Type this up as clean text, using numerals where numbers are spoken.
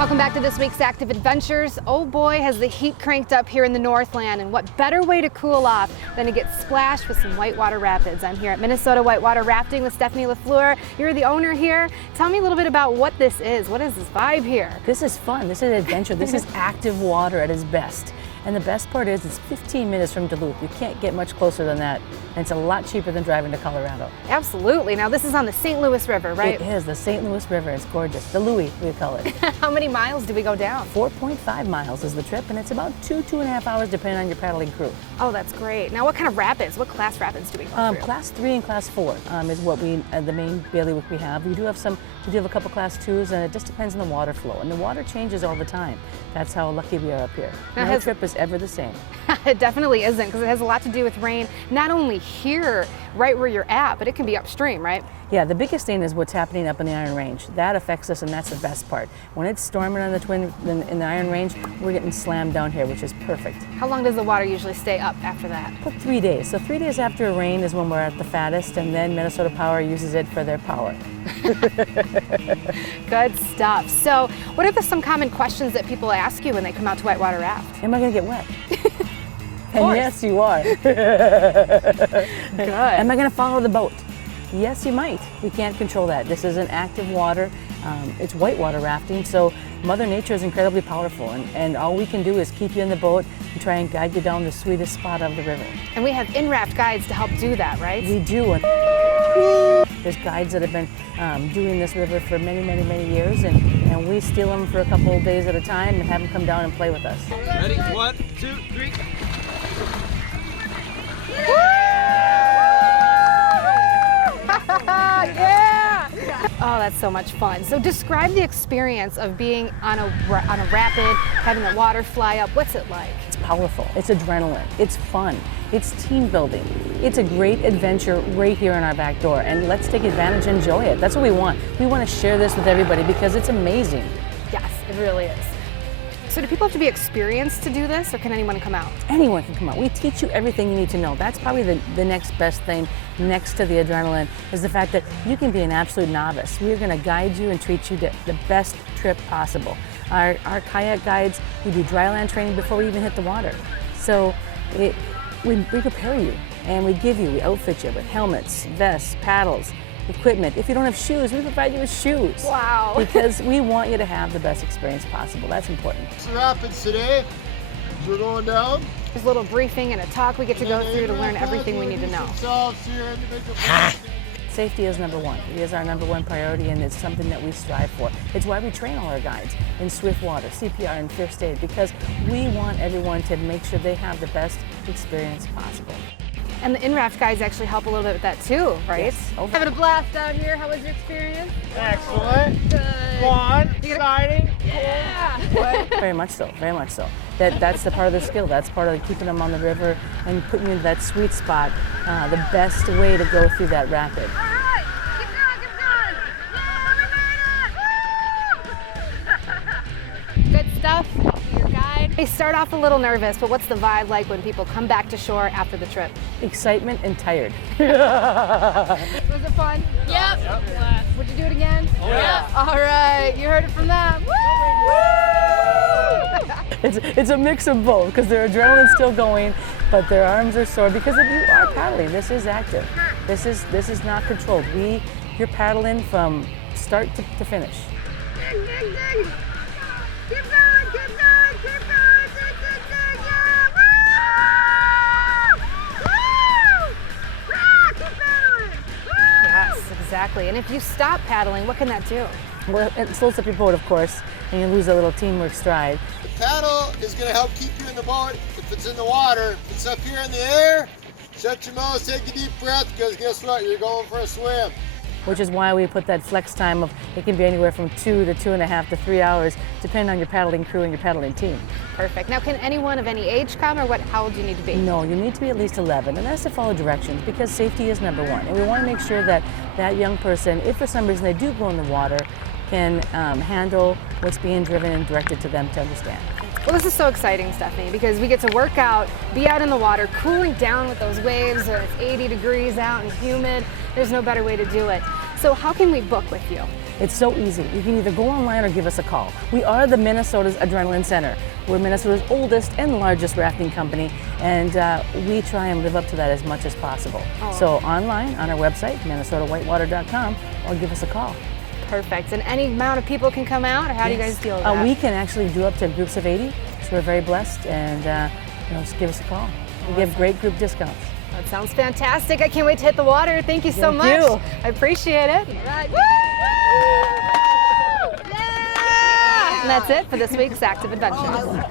Welcome back to this week's Active Adventures. Oh boy, has the heat cranked up here in the Northland, and what better way to cool off than to get splashed with some whitewater rapids. I'm here at Minnesota Whitewater Rafting with Stephanie LaFleur. You're the owner here. Tell me a little bit about what this is. What is this vibe here? This is fun. This is adventure. This is active water at its best. And the best part is it's 15 minutes from Duluth. You can't get much closer than that. And it's a lot cheaper than driving to Colorado. Absolutely. Now this is on the St. Louis River, right? It is, the St. Louis River. It's gorgeous. The Louis, we call it. How many miles do we go down? 4.5 miles is the trip, and it's about 2.5 hours depending on your paddling crew. Oh, that's great. Now what kind of rapids, what class rapids do we go through? Class 3 and Class 4 is what the main bailiwick we have. We do have a couple Class 2s, and it just depends on the water flow. And the water changes all the time. That's how lucky we are up here. No trip is ever the same. It definitely isn't, because it has a lot to do with rain, not only here, right where you're at, but it can be upstream, right? Yeah, the biggest thing is what's happening up in the Iron Range. That affects us, and that's the best part. When it's storming on in the Iron Range, we're getting slammed down here, which is perfect. How long does the water usually stay up after that? About 3 days. So 3 days after a rain is when we're at the fattest, and then Minnesota Power uses it for their power. Good stuff. So what are some common questions that people ask you when they come out to Whitewater Raft? Am I going to get wet? And yes, you are. Good. Am I going to follow the boat? Yes, you might. We can't control that. This is an active water. It's whitewater rafting, so Mother Nature is incredibly powerful, and all we can do is keep you in the boat and try and guide you down the sweetest spot of the river. And we have in-raft guides to help do that, right? We do. There's guides that have been doing this river for many, many, many years, and we steal them for a couple of days at a time and have them come down and play with us. Ready? 1, 2, 3. Yeah! Oh, that's so much fun. So describe the experience of being on a rapid, having the water fly up. What's it like? It's powerful. It's adrenaline. It's fun. It's team building. It's a great adventure right here in our back door, and let's take advantage and enjoy it. That's what we want. We want to share this with everybody because it's amazing. Yes, it really is. So do people have to be experienced to do this, or can anyone come out? Anyone can come out. We teach you everything you need to know. That's probably the next best thing next to the adrenaline is the fact that you can be an absolute novice. We're going to guide you and treat you to the best trip possible. Our kayak guides, we do dry land training before we even hit the water. So we prepare you, and we outfit you with helmets, vests, paddles, equipment. If you don't have shoes, we provide you with shoes. Wow. Because we want you to have the best experience possible. That's important. It's the rapids today. We're going down. There's a little briefing and a talk we get to go through to learn everything we need to know. Safety is number one. It is our number one priority, and it's something that we strive for. It's why we train all our guides in swift water, CPR, and first aid, because we want everyone to make sure they have the best experience possible. And the in-raft guides actually help a little bit with that too, right? Yes. Okay. Having a blast out here. How was your experience? Excellent. Good. Fun. Exciting. Yeah. Very much so, very much so. That's the part of the skill. That's part of keeping them on the river and putting you into that sweet spot, the best way to go through that rapid. All right. Keep going. Good stuff. Your guide. They start off a little nervous, but what's the vibe like when people come back to shore after the trip? Excitement and tired. Was it fun? Yep. Would you do it again? Oh, yeah. All right. You heard it from them. Woo! It's a mix of both, because their adrenaline's still going, but their arms are sore because if you are paddling. This is active. This is not controlled. You're paddling from start to finish. Dig, dig, dig. Keep going, keep going, keep going, dig, dig, dig, yeah, woo! Woo! Ah, keep paddling, woo! Yes, exactly. And if you stop paddling, what can that do? Well, it slows up your boat, of course, and you lose a little teamwork stride. The paddle is going to help keep you in the boat if it's in the water. If it's up here in the air, shut your mouth, take a deep breath, because guess what? You're going for a swim. Which is why we put that flex time of, it can be anywhere from 2 to 2.5 to 3 hours, depending on your paddling crew and your paddling team. Perfect. Now, can anyone of any age come, or how old do you need to be? No, you need to be at least 11, and that's to follow directions, because safety is number one. And we want to make sure that that young person, if for some reason they do go in the water, can handle what's being driven and directed to them to understand. Well, this is so exciting, Stephanie, because we get to work out, be out in the water, cooling down with those waves, or it's 80 degrees out and humid. There's no better way to do it. So how can we book with you? It's so easy. You can either go online or give us a call. We are the Minnesota's Adrenaline Center. We're Minnesota's oldest and largest rafting company, and we try and live up to that as much as possible. Oh. So online on our website, minnesotawhitewater.com, or give us a call. Perfect. And any amount of people can come out, or how do you guys deal with that? We can actually do up to groups of 80, so we're very blessed, and just give us a call. We give great group discounts. That sounds fantastic. I can't wait to hit the water. Thank you so much. Thank you. I appreciate it. Right. And that's it for this week's Active Adventures.